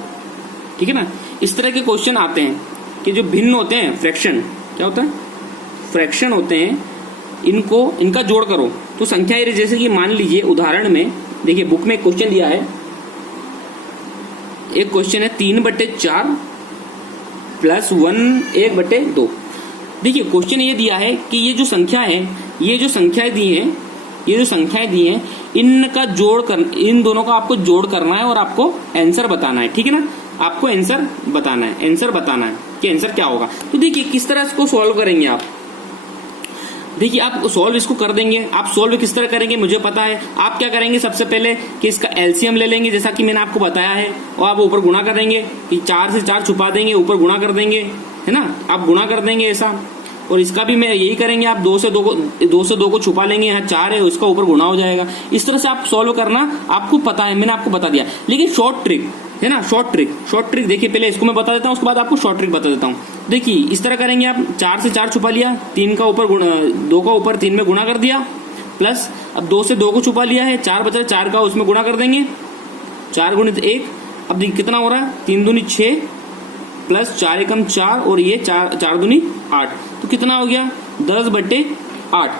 ठीक है ना, इस तरह के क्वेश्चन आते हैं कि जो भिन्न होते हैं, फ्रैक्शन, क्या होता है, फ्रैक्शन होते हैं, इनका जोड़ करो। तो संख्या जैसे कि मान लीजिए उदाहरण में देखिए, बुक में एक क्वेश्चन दिया है, एक क्वेश्चन है 3/4 प्लस 1/2। देखिए क्वेश्चन ये दिया है कि ये जो संख्या है, ये जो संख्याएं दी हैं इनका जोड़ कर, इन दोनों का आपको जोड़ करना है और आपको आंसर बताना है, ठीक है ना। आपको आंसर बताना है कि आंसर क्या होगा। तो देखिए किस तरह इसको सॉल्व करेंगे आप। देखिए आप सॉल्व इसको कर देंगे। आप सॉल्व किस तरह करेंगे मुझे पता है। आप क्या करेंगे, सबसे पहले कि इसका एलसीएम ले लेंगे, जैसा कि मैंने आपको बताया है, और आप ऊपर गुणा कर देंगे कि 4 से 4 छुपा देंगे, ऊपर गुणा कर देंगे, है ना। आप गुणा कर देंगे ऐसा, और इसका भी मैं यही करेंगे। आप 2 से 2 को छुपा लेंगे, यहाँ 4 है उसका ऊपर गुणा हो जाएगा। इस तरह से आप सॉल्व करना, आपको पता है, मैंने आपको बता दिया। लेकिन शॉर्ट ट्रिक है ना, शॉर्ट ट्रिक देखिए, पहले इसको मैं बता देता हूँ, उसके बाद आपको शॉर्ट ट्रिक बता देता हूँ। देखिए इस तरह करेंगे आप, 4 से 4 छुपा लिया, 2 का ऊपर 3 में गुणा कर दिया, प्लस अब 2 से 2 को छुपा लिया है, 4 बचा, 4 का उसमें गुणा कर देंगे, 4 गुणित 1। अब देखिए कितना हो रहा है, 3 दूनी 6 प्लस 4 एकम 4, और ये 4 दूनी 8, तो कितना हो गया 10/8।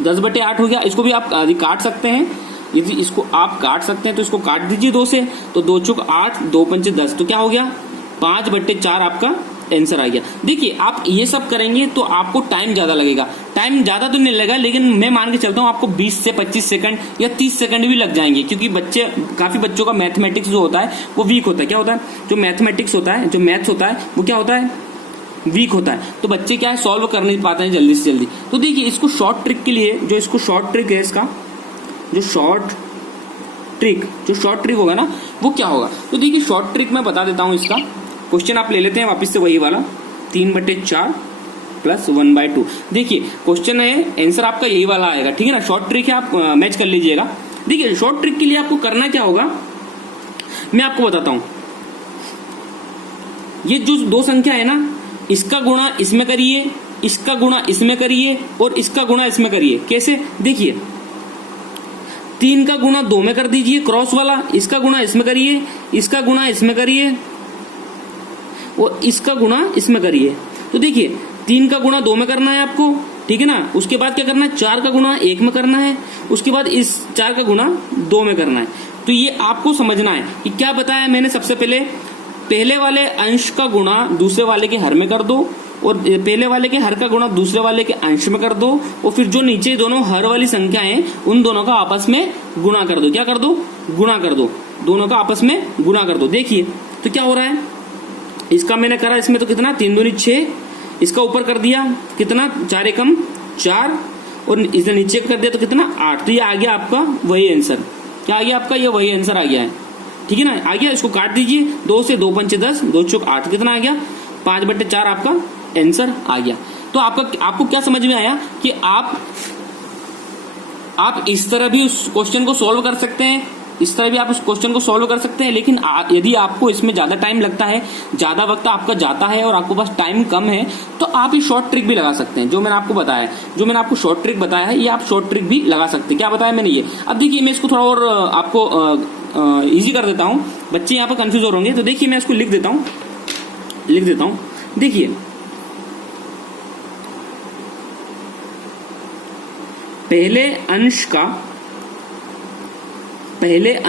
10/8 हो गया। इसको भी आप काट सकते हैं, यदि इसको आप काट सकते हैं तो इसको काट दीजिए 2 से, तो 2 चौक 8, 2 पंचे 10, तो क्या हो गया 5/4 आपका आंसर आ गया। देखिए आप ये सब करेंगे तो आपको टाइम ज्यादा लगेगा। टाइम ज्यादा तो नहीं लगेगा, लेकिन मैं मान के चलता हूँ आपको 20 से 25 सेकंड या 30 सेकंड भी लग जाएंगे, क्योंकि काफी बच्चों का मैथमेटिक्स जो होता है वो वीक होता है। क्या होता है, जो मैथमेटिक्स होता है, जो मैथ्स होता है, वो क्या होता है, वीक होता है। तो बच्चे क्या है, सॉल्व कर नहीं पाते हैं जल्दी से जल्दी। तो देखिए इसको शॉर्ट ट्रिक के लिए, जो इसको शॉर्ट ट्रिक है, इसका जो शॉर्ट ट्रिक होगा ना, वो क्या होगा। तो देखिए शॉर्ट ट्रिक मैं बता देता हूं। इसका क्वेश्चन आप ले लेते हैं वापस से वही वाला, 3/4 प्लस 1/2। देखिए क्वेश्चन है, आंसर आपका यही वाला आएगा, ठीक है ना। शॉर्ट ट्रिक है, आप मैच कर लीजिएगा। देखिए शॉर्ट ट्रिक के लिए आपको करना क्या होगा, मैं आपको बताता हूं। ये जो 2 संख्या है ना, इसका गुणा इसमें करिए, इसका गुणा इसमें करिए, और इसका गुणा इसमें करिए। कैसे, देखिए 3 का गुणा 2 में कर दीजिए, क्रॉस वाला, इसका गुणा इसमें करिए, इसका गुणा इसमें करिए, और इसका गुणा इसमें करिए। तो देखिए 3 का गुणा 2 में करना है आपको, ठीक है ना। उसके बाद क्या करना है, 4 का गुणा 1 में करना है, उसके बाद इस 4 का गुणा 2 में करना है। तो ये आपको समझना है कि क्या बताया मैंने। सबसे पहले वाले अंश का गुणा दूसरे वाले के हर में कर दो, और पहले वाले के हर का गुणा दूसरे वाले के अंश में कर दो, और फिर जो नीचे दोनों हर वाली संख्या है उन दोनों का आपस में गुणा कर दो। क्या कर दो, गुणा कर दो, दोनों का आपस में गुणा कर दो। देखिए तो क्या हो रहा है, इसका मैंने करा, इसमें तो कितना 3 दूनी 6, इसका ऊपर कर दिया कितना 4 एकम 4, और इसे नीचे कर दिया तो कितना 8। तो ये आ गया आपका वही आंसर। क्या आ गया आपका, ये वही आंसर आ गया है, ठीक है ना। आ गया, इसको काट दीजिए, 2 से 2 पंचे 10, 2 चौक 8, कितना आ गया 5/4 आपका आंसर आ गया। तो आपको क्या समझ में आया कि आप इस तरह भी उस क्वेश्चन को सॉल्व कर सकते हैं, इस तरह भी आप उस क्वेश्चन को सॉल्व कर सकते हैं। लेकिन यदि आपको इसमें ज्यादा टाइम लगता है, ज्यादा वक्त आपका जाता है, और आपको पास टाइम कम है, तो आप ये शॉर्ट ट्रिक भी लगा सकते हैं। जो मैंने आपको बताया है, जो मैंने आपको शॉर्ट ट्रिक बताया है, ये आप शॉर्ट ट्रिक भी लगा सकते हैं। क्या बताया मैंने ये। अब देखिए मैं इसको थोड़ा और आपको इजी कर देता हूं, बच्चे यहाँ पर कंफ्यूज हो रहे होंगे। तो देखिए मैं इसको लिख देता हूं। देखिए पहले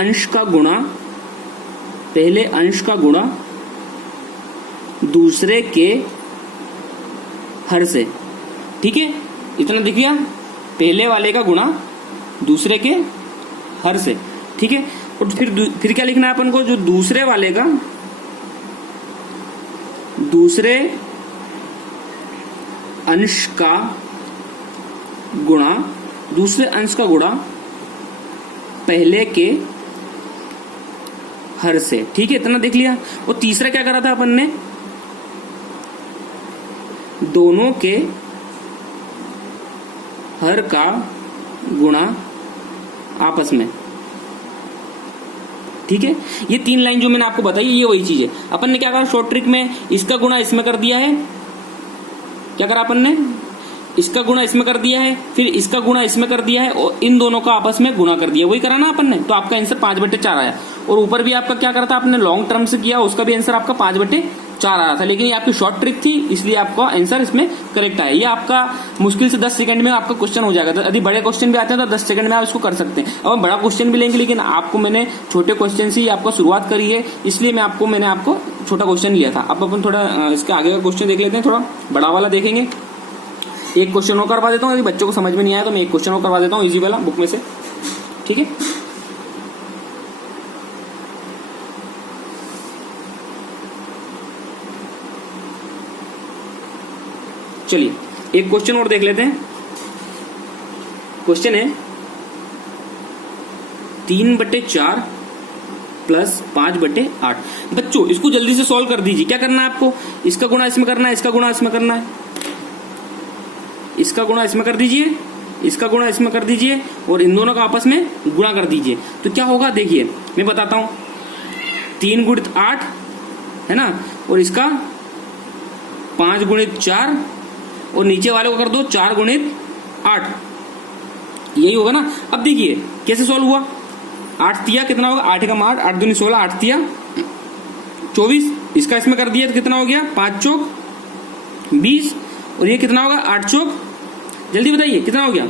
अंश का गुणा दूसरे के हर से, ठीक है, इतना दिख गया। पहले वाले का गुणा दूसरे के हर से, ठीक है। और फिर क्या लिखना है अपन को, जो दूसरे वाले का दूसरे अंश का गुणा पहले के हर से, ठीक है, इतना देख लिया। और तीसरा क्या करा था अपन ने, दोनों के हर का गुणा आपस में, ठीक है। ये 3 लाइन जो मैंने आपको बताई ये वही चीज है। अपन ने क्या करा, शॉर्ट ट्रिक में इसका गुणा इसमें कर दिया है, क्या करा अपन ने, इसका गुणा इसमें कर दिया है, फिर इसका गुणा इसमें कर दिया है, और इन दोनों का आपस में गुणा कर दिया, वही करा ना अपन ने। तो आपका आंसर 5/4 आया। और ऊपर भी आपका क्या करा था, आपने लॉन्ग टर्म से किया, उसका भी आंसर आपका 5/4 4 आ रहा था, लेकिन ये आपकी शॉर्ट ट्रिक थी, इसलिए आपका आंसर इसमें करेक्ट आया। ये आपका मुश्किल से 10 सेकंड में आपका क्वेश्चन हो जाएगा। तो यदि बड़े क्वेश्चन भी आते हैं तो 10 सेकंड में आप इसको कर सकते हैं। अब हम बड़ा क्वेश्चन भी लेंगे, लेकिन आपको मैंने छोटे क्वेश्चन से ही आपको शुरुआत करी है, इसलिए मैंने आपको छोटा क्वेश्चन लिया था। अब अपन थोड़ा इसके आगे का क्वेश्चन देख लेते हैं, थोड़ा बड़ा वाला देखेंगे। एक क्वेश्चन और करवा देता हूँ, यदि बच्चों को समझ में नहीं आया तो मैं एक क्वेश्चन और करवा देता हूँ इजी वाला बुक में से, ठीक है। चलिए एक क्वेश्चन और देख लेते हैं। क्वेश्चन है 3/4 प्लस 5/8। बच्चों इसको जल्दी से सॉल्व कर दीजिए। क्या करना है आपको, इसका गुणा इसमें करना है, इसका गुणा इसमें करना है, इसका गुणा इसमें कर दीजिए, इसका गुणा इसमें कर दीजिए और इन दोनों का आपस में गुणा कर दीजिए। तो क्या होगा देखिए, मैं बताता हूं। 3 × 8 है ना, और इसका 5 × 4 और नीचे वाले को कर दो 4 × 8, यही होगा ना। अब देखिए कैसे सॉल्व हुआ। 8 तिया कितना होगा, 8 का 8, 8 दूनी 16, 8 तिया 24, इसका इसमें कर दिया तो कितना हो गया, 5 चौक 20, और ये कितना होगा 8 चौक, जल्दी बताइए कितना हो गया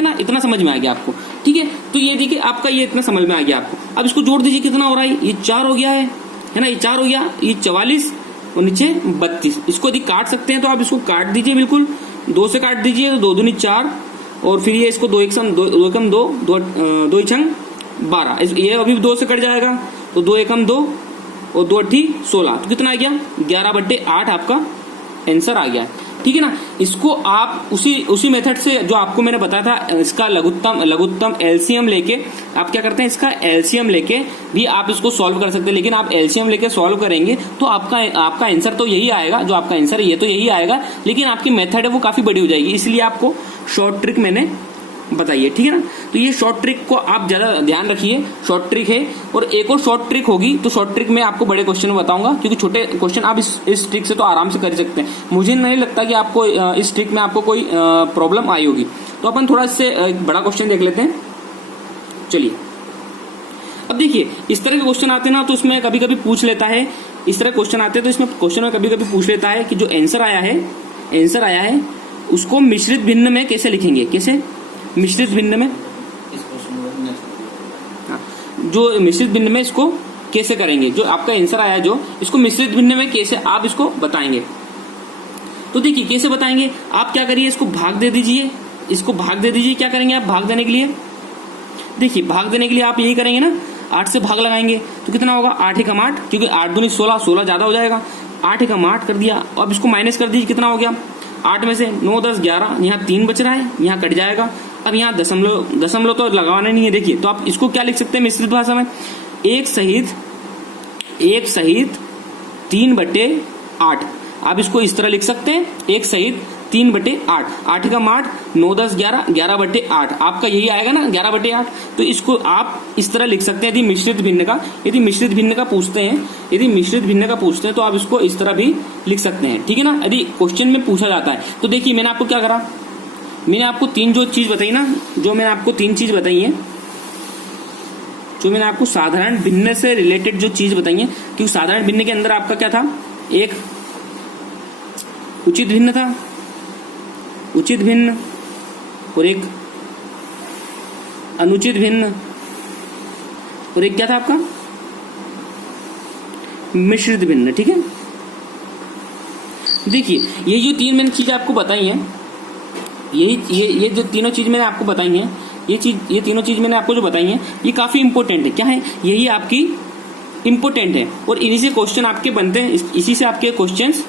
ना। इतना समझ में आ गया आपको, ठीक है। तो ये देखिए आपका ये इतना समझ में आ गया आपको। अब इसको जोड़ दीजिए, कितना हो रहा है, ये 4 हो गया है ना, ये 4 हो गया, ये 44 और नीचे 32। इसको यदि काट सकते हैं तो आप इसको काट दीजिए, बिल्कुल 2 से काट दीजिए, तो 2 दूनी 4 और फिर ये इसको 2 एकम 2, 2 एकम 2, 2 छंग 12, ये अभी 2 से कट जाएगा, तो 2 एकम 2 और 2 अट्ठी 16, तो कितना आ गया 11/8 आपका आंसर आ गया, ठीक है ना। इसको आप उसी मेथड से जो आपको मैंने बताया था, इसका लघुत्तम एलसीएम लेके आप क्या करते हैं, इसका एलसीएम लेके भी आप इसको सॉल्व कर सकते हैं। लेकिन आप एलसीएम लेके सॉल्व करेंगे तो आपका आंसर तो यही आएगा, जो आपका आंसर है ये तो यही आएगा, लेकिन आपकी मेथड है वो काफी बड़ी हो जाएगी। इसलिए आपको शॉर्ट ट्रिक मैंने बताइए, ठीक है ना। तो ये शॉर्ट ट्रिक को आप ज्यादा ध्यान रखिए, शॉर्ट ट्रिक है। और एक और शॉर्ट ट्रिक होगी, तो शॉर्ट ट्रिक मैं आपको बड़े क्वेश्चन में बताऊंगा, क्योंकि छोटे क्वेश्चन आप इस ट्रिक से तो आराम से कर सकते हैं। मुझे नहीं लगता कि आपको इस ट्रिक में आपको कोई प्रॉब्लम आई होगी। तो अपन थोड़ा इससे एक बड़ा क्वेश्चन देख लेते हैं। चलिए अब देखिए, इस तरह के क्वेश्चन आते हैं ना, तो इसमें कभी कभी पूछ लेता है, इस तरह क्वेश्चन आते हैं तो इसमें क्वेश्चन में कभी कभी पूछ लेता है कि जो आंसर आया है उसको मिश्रित भिन्न में कैसे लिखेंगे, कैसे मिश्रित भिन्न में, जो मिश्रित भिन्न में इसको कैसे करेंगे, जो आपका आंसर आया जो इसको मिश्रित भिन्न में कैसे आप इसको बताएंगे। तो देखिए कैसे बताएंगे, आप क्या करिए, इसको भाग दे दीजिए, इसको भाग दे दीजिए। क्या करेंगे आप भाग देने के लिए, देखिए भाग देने के लिए आप यही करेंगे ना, 8 से भाग लगाएंगे तो कितना होगा 8 एकम 8, क्योंकि 8 दूनी 16, 16 ज्यादा हो जाएगा, 8 एकम 8 कर दिया। अब इसको माइनस कर दीजिए, कितना हो गया 8 में से 9, 10, 11, यहाँ 3 बच रहा है, यहाँ कट जाएगा। अब यहाँ दशमलव तो लगाना नहीं है। देखिए तो आप इसको क्या लिख सकते हैं मिश्रित भाषा में, 1 सहित 3/8। आप इसको इस तरह लिख सकते हैं, 1 सहित 3/8, 8 का 8, 9, 10, 11, 11/8, आपका यही आएगा ना 11/8। तो इसको आप इस तरह लिख सकते हैं। यदि मिश्रित भिन्न का पूछते हैं तो आप इसको इस तरह भी लिख सकते हैं, ठीक है ना, यदि क्वेश्चन में पूछा जाता है। तो देखिए मैंने आपको क्या करा, मैंने आपको 3 जो चीज बताई ना, जो मैंने आपको 3 चीज बताई है, जो मैंने आपको साधारण भिन्न से रिलेटेड जो चीज बताई है, क्योंकि साधारण भिन्न के अंदर आपका क्या था, एक उचित भिन्न था, उचित भिन्न, और एक अनुचित भिन्न, और एक क्या था आपका मिश्रित भिन्न, ठीक है। देखिए ये जो 3 मैंने चीज आपको बताई हैं, ये जो तीनों चीज मैंने आपको बताई हैं, ये तीनों चीज मैंने आपको जो बताई हैं, ये काफी इंपॉर्टेंट है। क्या है, यही आपकी इंपॉर्टेंट है, और इन्हीं से क्वेश्चन आपके बनते हैं, इसी से आपके क्वेश्चंस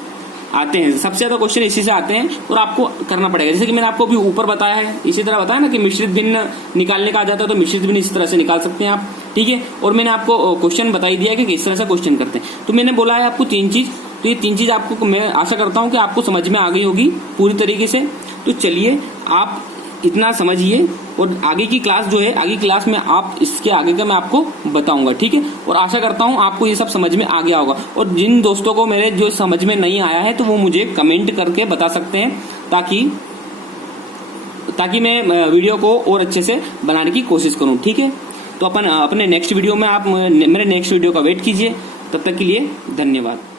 आते हैं, सबसे ज्यादा क्वेश्चन इसी से आते हैं, और आपको करना पड़ेगा। जैसे कि मैंने आपको अभी ऊपर बताया है, इसी तरह बताया ना कि मिश्रित भिन्न निकालने का आ जाता है, तो मिश्रित भिन्न इस तरह से निकाल सकते हैं आप, ठीक है। और मैंने आपको क्वेश्चन बताई दिया कि किस तरह से क्वेश्चन करते हैं। तो मैंने बोला है आपको 3 चीज, तो ये 3 चीज आपको मैं आशा करता हूं कि आपको समझ में आ गई होगी पूरी तरीके से। तो चलिए आप इतना समझिए, और आगे की क्लास जो है, आगे क्लास में आप इसके आगे का मैं आपको बताऊंगा, ठीक है। और आशा करता हूं आपको ये सब समझ में आ गया होगा। और जिन दोस्तों को मेरे जो समझ में नहीं आया है, तो वो मुझे कमेंट करके बता सकते हैं, ताकि मैं वीडियो को और अच्छे से बनाने की कोशिश करूं, ठीक है। तो अपन अपने नेक्स्ट वीडियो में आप मेरे नेक्स्ट वीडियो का वेट कीजिए। तब तक के लिए धन्यवाद।